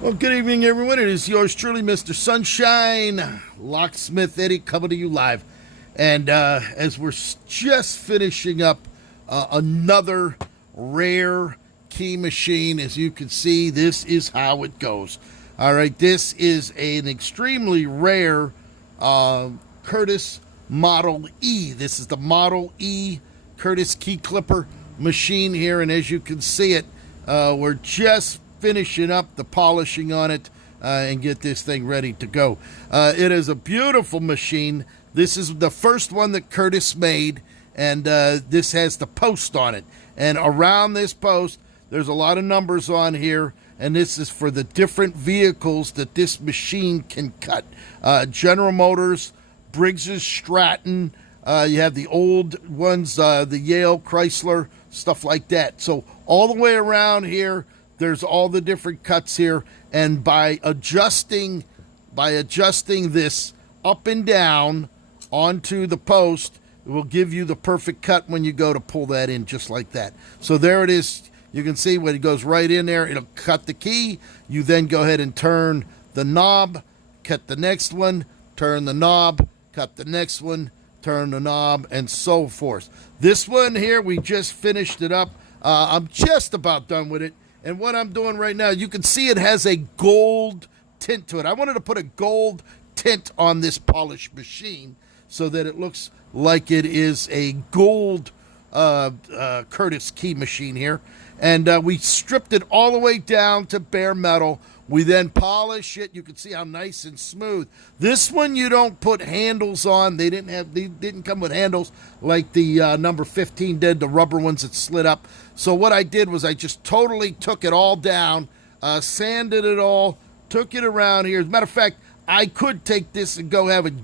Well, good evening, everyone. It is yours truly, Mr. Sunshine, Locksmith Eddy, coming to you live. And as we're just finishing up another rare key machine, as you can see, this is how it goes. All right, this is an extremely rare Curtis Model E. This is the Model E Curtis key clipper machine here, and as you can see it, we're just finishing up the polishing on it and get this thing ready to go. It is a beautiful machine. This is the first one that Curtis made, and this has the post on it. And around this post, there's a lot of numbers on here, and this is for the different vehicles that this machine can cut. General Motors, Briggs' Stratton, you have the old ones, the Yale, Chrysler, stuff like that. So all the way around here, there's all the different cuts here, and by adjusting this up and down onto the post, it will give you the perfect cut when you go to pull that in, just like that. So there it is. You can see when it goes right in there, it'll cut the key. You then go ahead and turn the knob, cut the next one, turn the knob, cut the next one, turn the knob, and so forth. This one here, we just finished it up. I'm just about done with it. And what I'm doing right now, you can see it has a gold tint to it. I wanted to put a gold tint on this polished machine so that it looks like it is a gold Curtis key machine here. And we stripped it all the way down to bare metal. We then polish it. You can see how nice and smooth. This one you don't put handles on. They didn't come with handles like the number 15 did, the rubber ones that slid up. So what I did was I just totally took it all down, sanded it all, took it around here. As a matter of fact, I could take this and go have it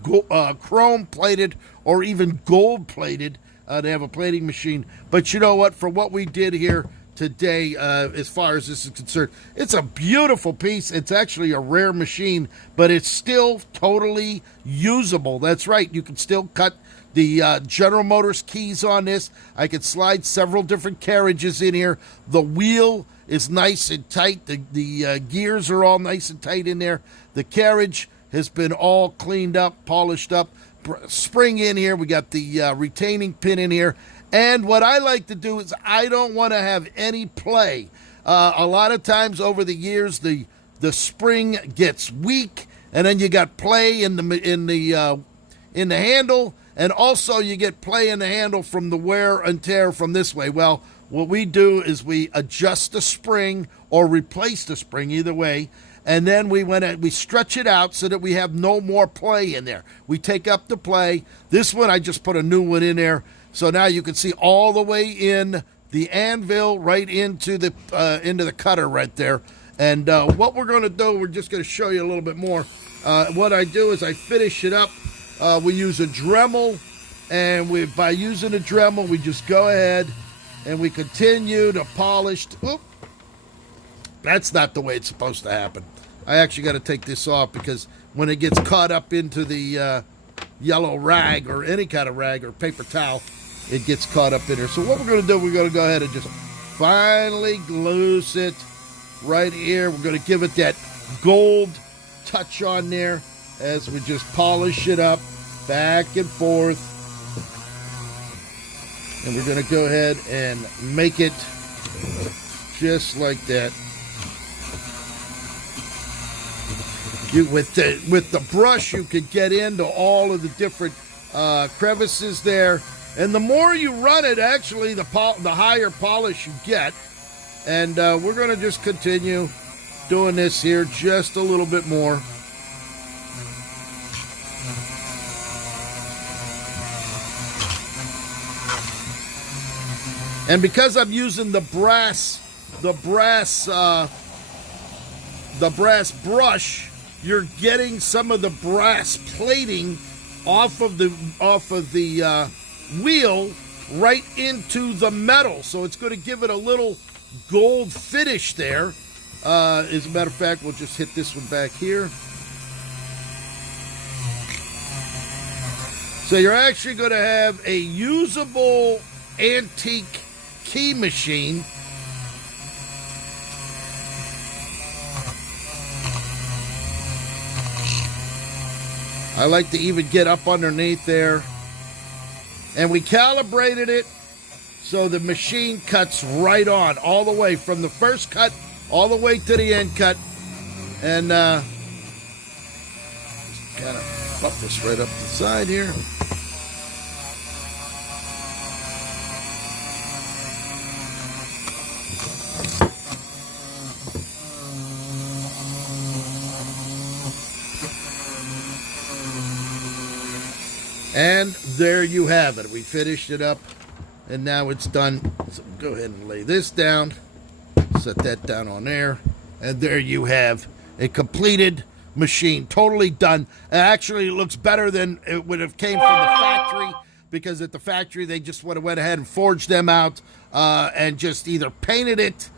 chrome plated or even gold plated to have a plating machine. But you know what? For what we did here today, as far as this is concerned, it's a beautiful piece. It's actually a rare machine, but it's still totally usable. That's right. You can still cut the General Motors keys on this. I could slide several different carriages in here. The wheel is nice and tight. The gears are all nice and tight in there. The carriage has been all cleaned up, polished up. Spring in here. We got the retaining pin in here. And what I like to do is I don't want to have any play. A lot of times over the years, the spring gets weak, and then you got play in the handle, and also you get play in the handle from the wear and tear from this way. Well, what we do is we adjust the spring or replace the spring, either way, and then we stretch it out so that we have no more play in there. We take up the play. This one, I just put a new one in there. So now you can see all the way in the anvil right into the cutter right there. And what we're going to do, we're just going to show you a little bit more. What I do is I finish it up. We use a Dremel, and by using a Dremel, we just go ahead and we continue to polish. Oop, that's not the way it's supposed to happen. I actually got to take this off because when it gets caught up into the yellow rag or any kind of rag or paper towel, it gets caught up in there. So what we're going to do, we're going to go ahead and just finally loose it right here. We're going to give it that gold touch on there as we just polish it up back and forth. And we're going to go ahead and make it just like that. With the brush, you could get into all of the different crevices there. And the more you run it, actually, the higher polish you get. And we're going to just continue doing this here just a little bit more. And because I'm using the brass brush, you're getting some of the brass plating off of the wheel right into the metal, so it's going to give it a little gold finish there. As a matter of fact, we'll just hit this one back here. So you're actually going to have a usable antique key machine I like to even get up underneath there. And we calibrated it so the machine cuts right on, all the way from the first cut all the way to the end cut. And kind of buff this right up the side here. And there you have it. We finished it up, and now it's done. So go ahead and lay this down. Set that down on there. And there you have a completed machine. Totally done. Actually, it looks better than it would have came from the factory, because at the factory, they just would have went ahead and forged them out and just either painted it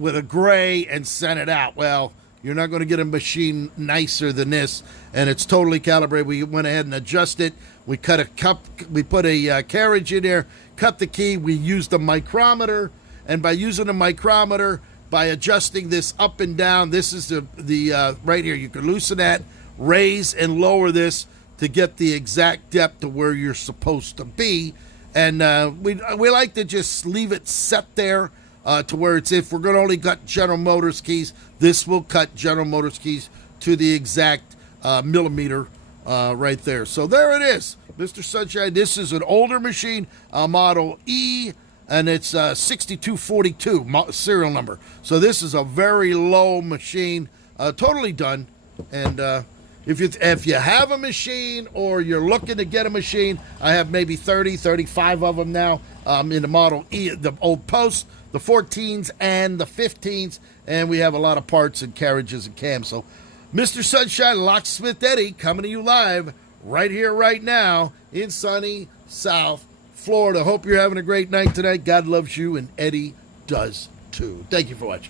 with a gray and sent it out. Well, you're not going to get a machine nicer than this, and it's totally calibrated. We went ahead and adjusted it. We cut a cup. We put a carriage in there, cut the key. We used a micrometer, and by using a micrometer, by adjusting this up and down, this is the right here. You can loosen that, raise and lower this to get the exact depth to where you're supposed to be. And we like to just leave it set there. To where it's, if we're going to only cut General Motors keys, this will cut General Motors keys to the exact millimeter right there. So there it is, Mr. Sunshine. This is an older machine, Model E, and it's 6242 serial number. So this is a very low machine, totally done. And if you have a machine or you're looking to get a machine, I have maybe 35 of them now in the Model E, the old Post, the 14s and the 15s, and we have a lot of parts and carriages and cams. So Mr. Sunshine, Locksmith Eddy, coming to you live right here, right now in sunny South Florida. Hope you're having a great night tonight. God loves you, and Eddy does too. Thank you for watching.